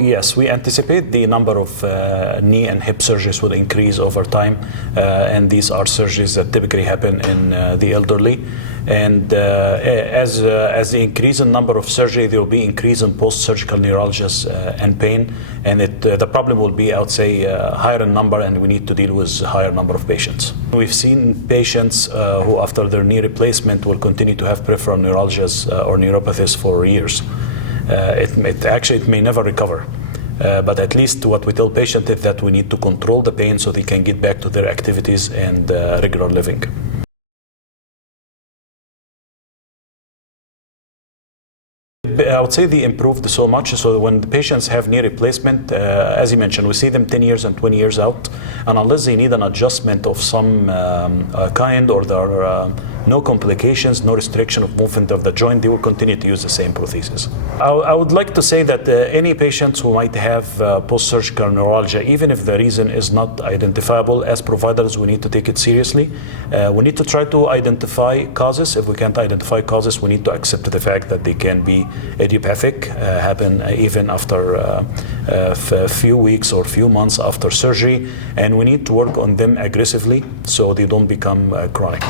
Yes, we anticipate the number of knee and hip surgeries will increase over time, and these are surgeries that typically happen in the elderly. And as the increase in number of surgery, there will be increase in post-surgical neuralgias and pain, and the problem will be, I would say, higher in number, and we need to deal with higher number of patients. We've seen patients who, after their knee replacement, will continue to have peripheral neuralgias or neuropathies for years. It may never recover, but at least what we tell patients is that we need to control the pain so they can get back to their activities and regular living. I would say they improved so much. So when the patients have knee replacement, as you mentioned, we see them 10 years and 20 years out, and unless they need an adjustment of some kind, or there are no complications, no restriction of movement of the joint, they will continue to use the same prosthesis. I would like to say that any patients who might have post-surgical neuralgia, even if the reason is not identifiable, as providers we need to take it seriously. We need to try to identify causes. If we can't identify causes, we need to accept the fact that they can be idiopathic, happen even after a few weeks or few months after surgery, and we need to work on them aggressively so they don't become chronic.